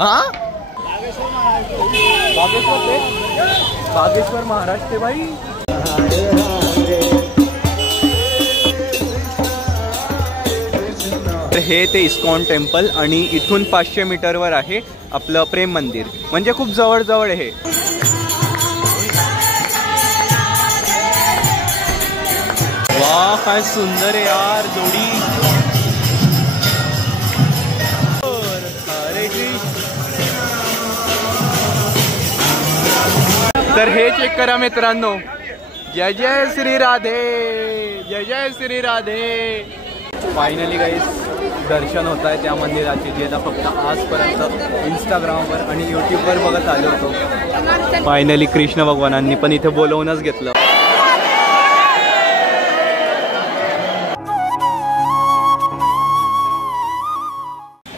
हाँ बागेश्वर पे बागेश्वर महाराष्ट्र भाई। हे ते इस्कॉन टेम्पल आणि इथून 500 मीटरवर आहे आपलं प्रेम मंदिर, म्हणजे खूप जवळ जवळ आहे। वाह काय सुंदर आहे यार जोडी। तर हे चेक करा मित्रांनो, जय जय श्री राधे, जय जय श्री राधे। फायनली गाईस दर्शन होत आहे त्या मंदिराची, जे आता फक्त आजपर्यंत इंस्टाग्रामवर आणि यूट्यूबवर बघत आलो होतो। फायनली कृष्ण भगवानांनी पण इथे बोलवूनच घेतलं।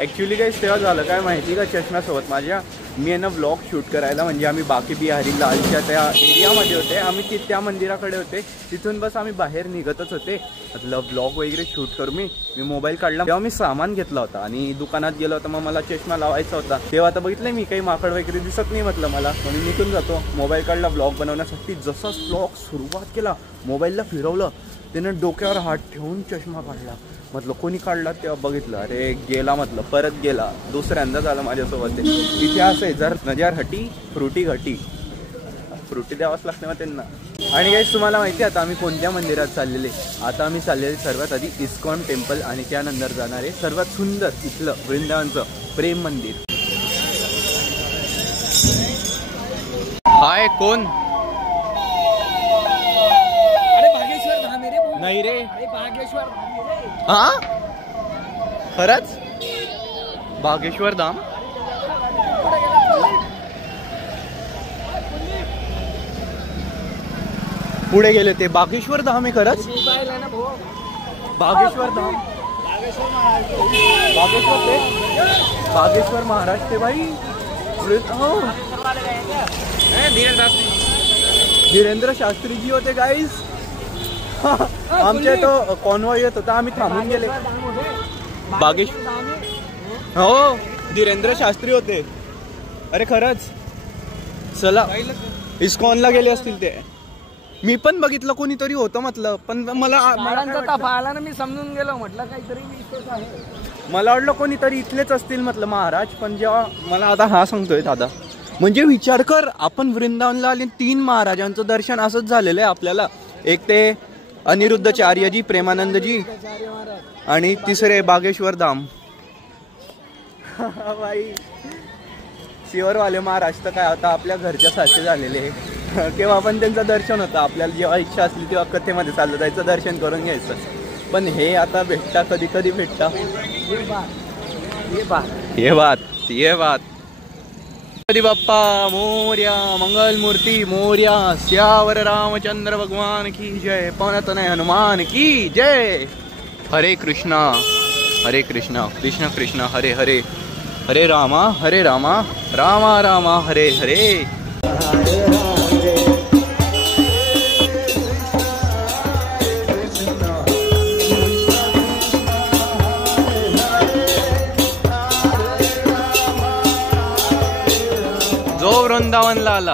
ॲक्च्युली गाईस तेव्हा झालं काय माहिती का, चष्म्यासोबत माझ्या मी यांना व्लॉग शूट करायला, म्हणजे आम्ही बाकी बिहारी लालच्या त्या एरियामध्ये होते, आम्ही त्या मंदिराकडे होते, तिथून बस आम्ही बाहेर निघतच होते, मतलब व्लॉग वगैरे शूट करू। मी मोबाईल काढला, तेव्हा मी सामान घेतला होता आणि दुकानात गेलो होता, मग मला चष्मा लावायचा होता। तेव्हा आता बघितलं मी काही माकड वगैरे दिसत नाही म्हटलं मला, म्हणून निघून जातो। मोबाईल काढला व्लॉग बनवण्यासाठी, जसाच व्लॉग सुरुवात केला मोबाईलला फिरवलं, त्यानं डोक्यावर हात ठेवून चष्मा काढला। म्हटलं कोणी काढला, तेव्हा बघितलं अरे गेला, म्हटलं परत गेला, दुसऱ्यांदा झालं माझ्यासोबत। इथे असं आहे, जर नजर हटी फ्रुटी घटी, फ्रुटी द्यावाच लागते मग त्यांना। आणि गाईस तुम्हाला माहिती आहे आता आम्ही कोणत्या मंदिरात चाललेले, आता आम्ही चाललेले सर्वात आधी इस्कॉन टेम्पल आणि त्यानंतर जाणार आहे सर्वात सुंदर इथलं वृंदावनचं प्रेम मंदिर। हाय कोण? अरे बागेश्वर धाम रे। नाही रे, अरे बागेश्वर धाम रे। हा खरंच बागेश्वर धाम? पुढे गेले ते बागेश्वर धाम आहे खरंच? बागेश्वर धाम, बागेश्वर ते बागेश्वर महाराष्ट्र भाई। धीरेंद्र शास्त्री जी होते गाईस, आमच्या तो कॉन्वॉय येत होता, आम्ही थांबून गेले। बागेश्वर हो धीरेंद्र शास्त्री होते। अरे खरंच, चला इस्कॉनला गेले असतील ते, मी पण बघितलं कोणीतरी होतं म्हटलं, पण मला पाहिला ना, मी समजून गेलो म्हटलं काहीतरी विशेष आहे। मला वाटलं कोणीतरी इथलेच असतील म्हटलं महाराज, पण जेव्हा मला आता हा सांगतोय दादा, म्हणजे विचार कर आपण वृंदावनला आले, 3 महाराजांचं दर्शन असंच झालेलं आहे आपल्याला। एक ते अनिरुद्धचार्यजी, प्रेमानंदजी, आणि तिसरे बागेश्वर धाम। बाई शिवरवाले महाराज तर काय आता आपल्या घरच्या सारखे झालेले, केव्हा पण त्यांचं दर्शन होतं, आपल्याला जेव्हा इच्छा असली तेव्हा कथेमध्ये चाललं जायचं, दर्शन करून घ्यायचं। पण हे आता भेटता, कधी कधी भेटता। ये बात गणपती बाप्पा मोर्या, मंगल मूर्ती मोर्या, श्यावर रामचंद्र भगवान की जय, पवन तनय हनुमान की जय। हरे कृष्णा कृष्ण कृष्ण हरे हरे, हरे रामा रामा रामा हरे हरे। जो वृंदावनला आला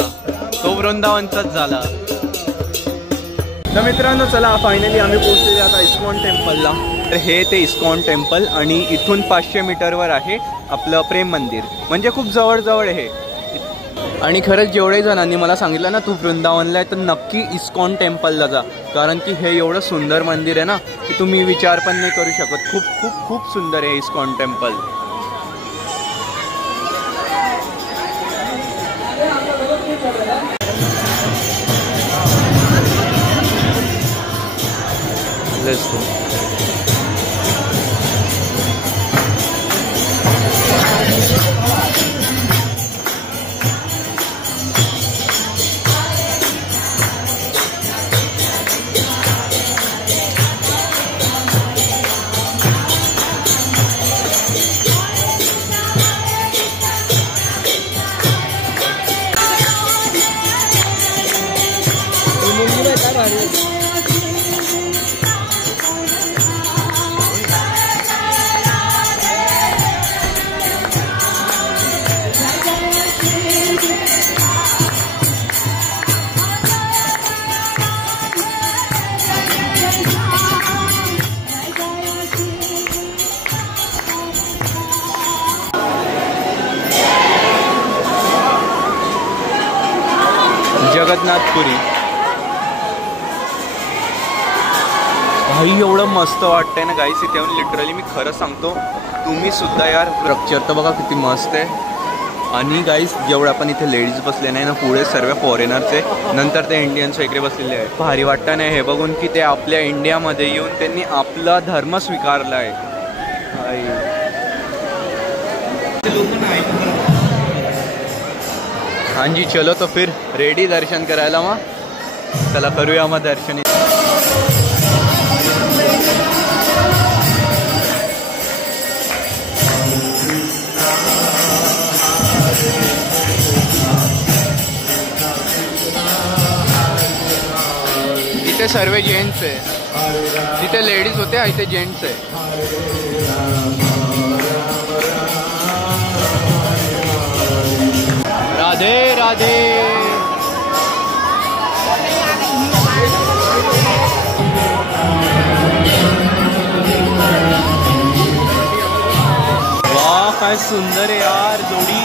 तो वृंदावनचाच झाला। तर मित्रांनो चला फायनली आम्ही पोहोचलेले आता इस्कॉन टेम्पलला। तर हे ते इस्कॉन टेम्पल आणि इथून 500 मीटरवर आहे आपलं प्रेम मंदिर, म्हणजे खूप जवळ जवळ आहे। आणि खरंच जेवढे जणांनी मला सांगितलं ना तू वृंदावनला आहे तर नक्की इस्कॉन टेम्पलला जा, कारण की हे एवढं सुंदर मंदिर आहे ना की तुम्ही विचार पण नाही करू शकत। खूप खूप खूप सुंदर आहे ISKCON temple. Let's go. Jagannathpuri. भाई एवढं मस्त वाटतंय ना गाईस इथे येऊन. लिटरली मी खरं सांगतो, तुम्ही सुद्धा यार. स्ट्रक्चर तर बघा किती मस्त आहे. आणि गाईस जेवढं आपण इथे लेडीज बसले नाही ना, पुढे सर्व फॉरेनरचे, नंतर ते इंडियन्स वगैरे बसलेले आहेत. भारी वाटतं नाही हे बघून की ते आपल्या इंडियामध्ये येऊन त्यांनी आपला धर्म स्वीकारला आहे. हाँ जी, चलो तो फिर रेडी दर्शन करायला. मग चला करूया मग दर्शन. इथे सर्व जेंट्स आहे. तिथे लेडीज होते, इथे जेंट्स आहे. राधे राधे. वाह काय सुंदर आहे यार जोडी.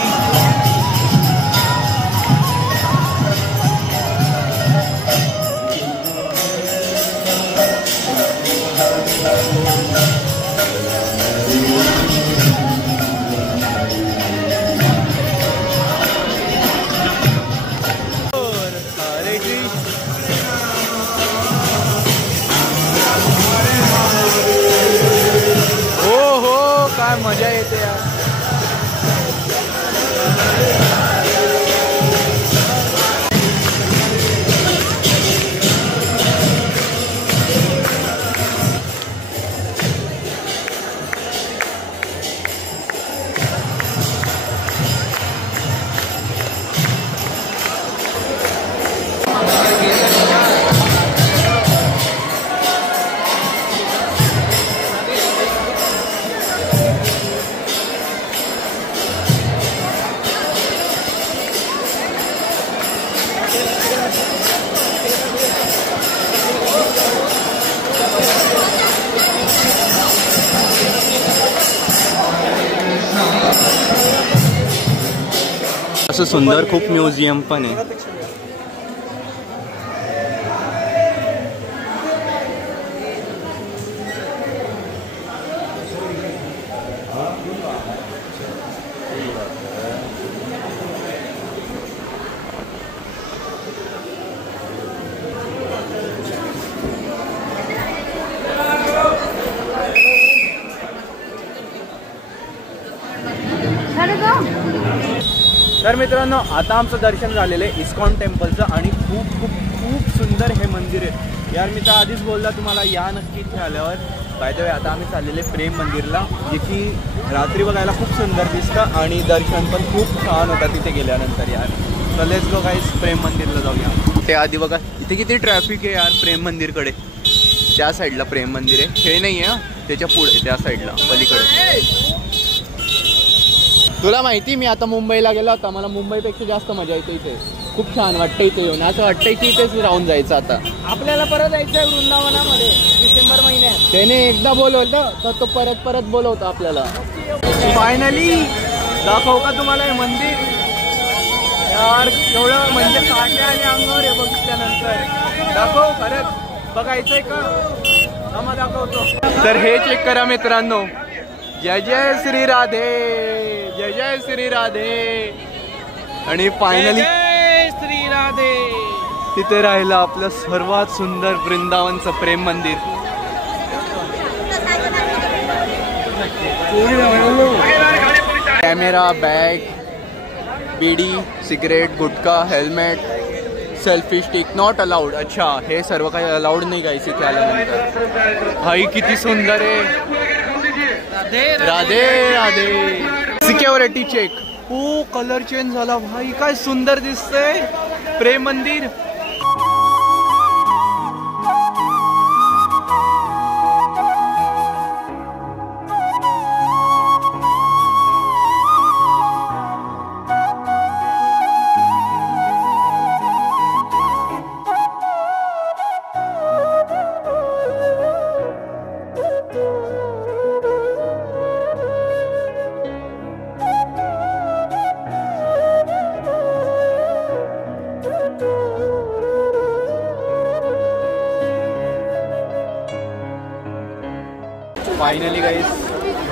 काय मजा येते यार. असं सुंदर खूप म्युझियम पण आहे. तर मित्रांनो, आता आमचं दर्शन झालेलं आहे इस्कॉन टेम्पलचं आणि खूप खूप खूप सुंदर हे मंदिर आहे यार. मी तर आधीच बोलला तुम्हाला, या नक्की इथे आल्यावर. बाय द वे आता आम्ही चाललेले प्रेम मंदिरला, जे की रात्री बघायला खूप सुंदर दिसतं आणि दर्शन पण खूप छान होतं तिथे गेल्यानंतर यार. तर लेट्स गो गाईस, प्रेम मंदिरला जाऊया. ते आधी बघा इथे किती ट्रॅफिक आहे यार प्रेम मंदिरकडे. त्या साईडला प्रेम मंदिर आहे, हे नाही आहे त्याच्या पुढे, त्या साईडला पलीकडे. तुला माहिती, मी आता मुंबईला गेला होता, मला मुंबईपेक्षा जास्त मजा येते इथे. खूप छान वाटतं इथे येऊन. असं वाटतंय की इथेच राहून जायचं. आता आपल्याला परत जायचंय वृंदावनामध्ये डिसेंबर महिन्यात. त्याने एकदा बोलवलं तर तो परत परत बोलवतो आपल्याला. फायनली दाखव का तुम्हाला हे मंदिर यार. एवढं म्हणजे काट्या आणि अंगावर हे बघितल्यानंतर. दाखव, खरंच बघायचंय का? आम्हाला दाखवतो. तर हे चेक करा मित्रांनो. जय जय श्री राधे, जय जय श्री राधे. आणि फायनली श्री राधे. तिथे राहिलं आपलं सर्वात सुंदर वृंदावनचं Prem Mandir. Camera, bag, bidi, cigarette, gutkha, helmet, selfie stick not allowed. अच्छा, हे सर्व काही अलाउड नाही गाईस इथे आल्यानंतर. भाई किती सुंदर आहे. राधे राधे. Security check. ओ, कलर चेंज झाला भाई. काय सुंदर दिसतंय प्रेम मंदिर. फायनली गाईस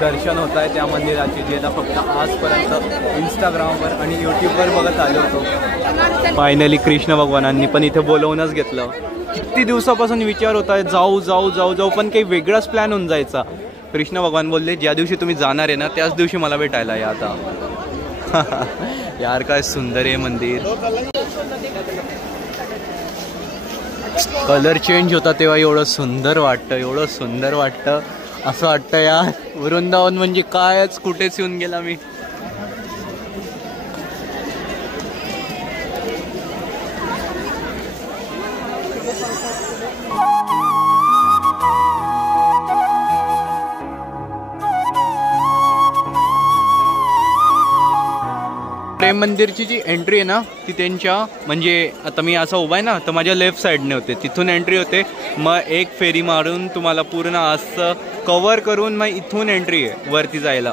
दर्शन होत आहे त्या मंदिराची, जे आता फक्त आजपर्यंत इंस्टाग्रामवर आणि यूट्यूबवर बघत आलो होतो. फायनली कृष्ण भगवानांनी पण इथे बोलवूनच घेतलं. किती दिवसापासून विचार होता आहे जाऊ जाऊ जाऊ जाऊ, पण काही वेगळाच प्लॅन होऊन जायचा. कृष्ण भगवान बोलले ज्या दिवशी तुम्ही जाणार आहे ना त्याच दिवशी मला भेटायला या आता. यार काय सुंदर आहे मंदिर. कलर चेंज होता तेव्हा एवढं सुंदर वाटतं, एवढं सुंदर वाटतं. असं वाटतं यार वृंदावन म्हणजे कायच, कुठेच येऊन गेला मी. प्रेम मंदिरची जी एंट्री आहे ना ती त्यांच्या म्हणजे आता मी असं उभा आहे ना तर माझ्या लेफ्ट साईडने होते, तिथून एंट्री होते. मग एक फेरी मारून तुम्हाला पूर्ण असं कव्हर करून मग इथून एंट्री आहे वरती जायला.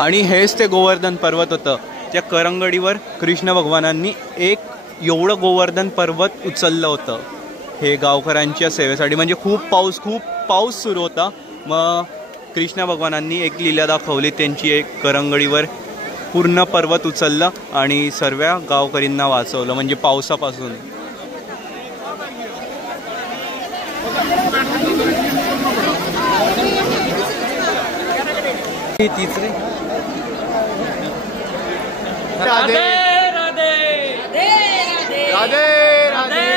आणि हेच ते गोवर्धन पर्वत होतं. त्या करंगडीवर कृष्ण भगवानांनी एक एवढं गोवर्धन पर्वत उचललं होतं हे गावकऱ्यांच्या सेवेसाठी. म्हणजे खूप पाऊस सुरू होता. मग कृष्ण भगवानांनी एक लीला दाखवली त्यांची, एक करंगडीवर पूर्ण पर्वत उचललं आणि सर्व गावकरींना वाचवलं म्हणजे पावसापासून. तिसरे राधे राधे राधे राधे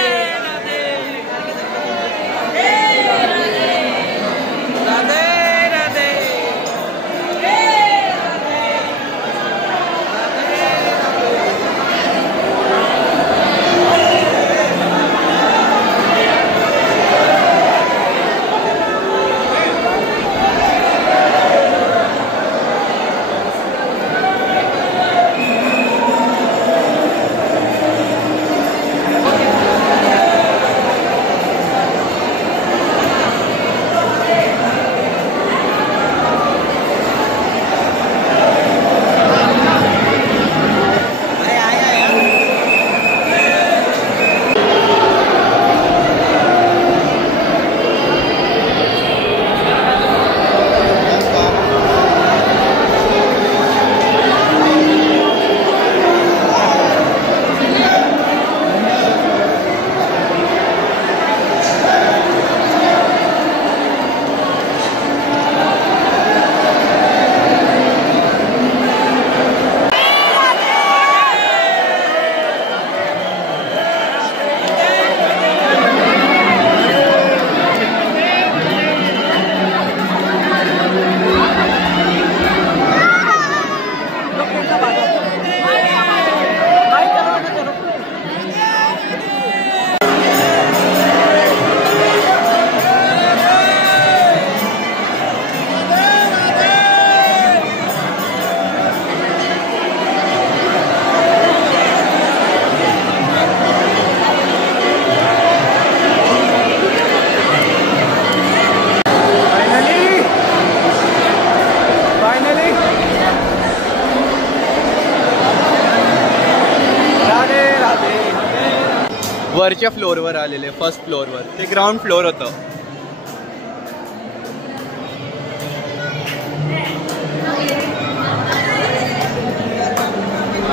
वरच्या फ्लोअरवर आलेले, फर्स्ट फ्लोअरवर. ते ग्राउंड फ्लोअर होतं.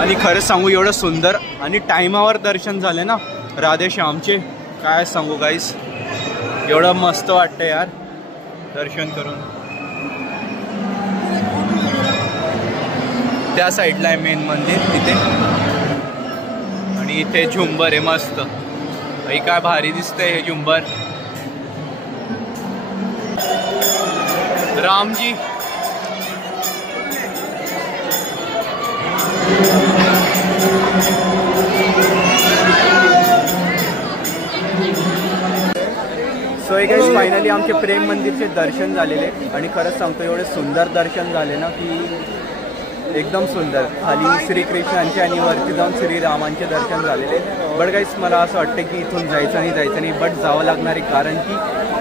आणि खरंच सांगू एवढं सुंदर आणि टायमावर दर्शन झाले ना राधेश्यामचे, काय सांगू गाईस. एवढं मस्त वाटतं यार दर्शन करून. त्या साईडला आहे मेन मंदिर तिथे. आणि इथे झुंबर आहे मस्त. काय भारी दिसतंय हे झुंबर. रामजी सो हे गाईस फायनली आमचे प्रेम मंदिरचे दर्शन झालेले. आणि खरंच सांगतो एवढे सुंदर दर्शन झाले ना की एकदम सुंदर. खाली श्रीकृष्णांचे आणि वरती जाऊन श्रीरामांचे दर्शन झालेले. बट गाईस मला असं वाटतं की इथून जायचं नाही बट जावं लागणार आहे. कारण की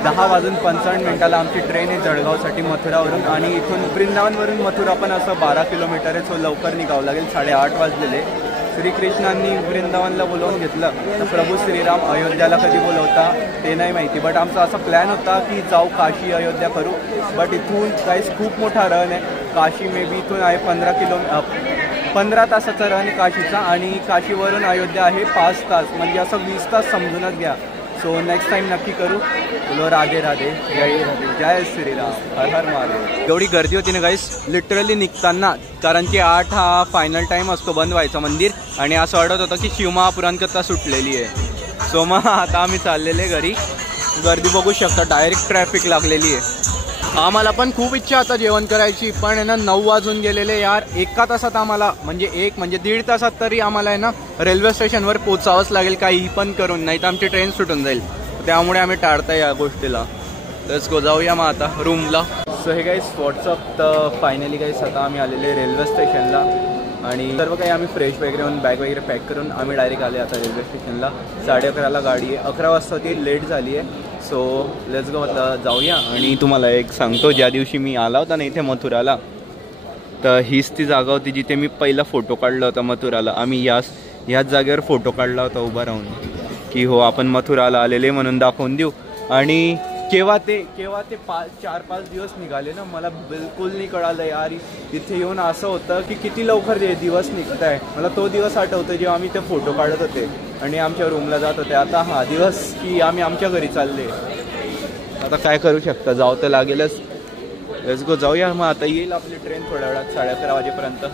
10:55 आमची ट्रेन आहे जळगावसाठी मथुरावरून. आणि इथून वृंदावनवरून मथुरा पण असं 12 किलोमीटर आहे. सो लवकर निघावं लागेल. 8:30 वाजलेले. श्रीकृष्णांनी वृंदावनला बोलवून घेतलं तर प्रभू श्रीराम अयोध्याला कधी बोलवता ते नाही माहिती. बट आमचा असा प्लॅन होता की जाऊ काशी अयोध्या करू. बट इथून काहीच खूप मोठा रन आहे. काशी मे बी इथून आहे 15 तासाचा रन काशीचा आणि काशीवरून अयोध्या आहे 5 तास, म्हणजे असं 20 तास समजूनच घ्या. सो नेक्स्ट टाइम नक्की करू. बोलो राधे राधे, जय श्रीराम, हर हर महादेव. एवढी गर्दी होती ना गाईस लिटरली निघताना, कारण की 8 हा फायनल टाईम असतो बंद व्हायचा मंदिर आणि असं वाटत होतं की शिवमहापुराण कथा सुटलेली आहे. सो मग आता आम्ही चाललेले घरी. गर्दी बघू शकता, डायरेक्ट ट्रॅफिक लागलेली आहे. आम्हाला पण खूप इच्छा आता जेवण करायची, पण आहे ना 9 वाजून गेलेले यार. 1 तासात आम्हाला म्हणजे 1.5 तासात तरी आम्हाला आहे ना रेल्वे स्टेशनवर पोचावंच लागेल काही पण करून, नाही तर आमची ट्रेन सुटून जाईल. त्यामुळे आम्ही टाळता या गोष्टीला. लेट्स गो, जाऊया मग आता रूमला. सो हे गाईस व्हॉट्सअप. तर फायनली गाईस आता आम्ही आलेले रेल्वे स्टेशनला आणि सर्व काही आम्ही फ्रेश वगैरे होऊन बॅग वगैरे पॅक करून आम्ही डायरेक्ट आले आता रेल्वे स्टेशनला. 11:30ला गाडी आहे, 11 वाजता ती लेट झाली आहे. सो लेट्स गो, म्हटलं जाऊया. आणि तुम्हाला एक सांगतो, ज्या दिवशी मी आला होता ना इथे मथुराला, तर हीच ती जागा होती जिथे मी पहिला फोटो काढला होता मथुराला. आम्ही ह्याच जागेवर फोटो काढला होता उभा राहून की हो आपण मथुराला आलेले म्हणून दाखवून देऊ. आणि केव्हा ते 4-5 दिवस निघाले ना, मला बिलकुल नाही कळालं यार. इथे येऊन असं होतं की किती लवकर दिवस निघत आहे. मला तो दिवस आठवतो जेव्हा आम्ही ते फोटो काढत होते आणि आमच्या रूमला जात होते. आता हा दिवस की आम्ही आमच्या घरी चालले. आता काय करू शकता, जाऊ तर लागेलच. लेट्स गो, जाऊया मग. आता येईल आपली ट्रेन थोड्या वेळात 11:30 वाजेपर्यंत.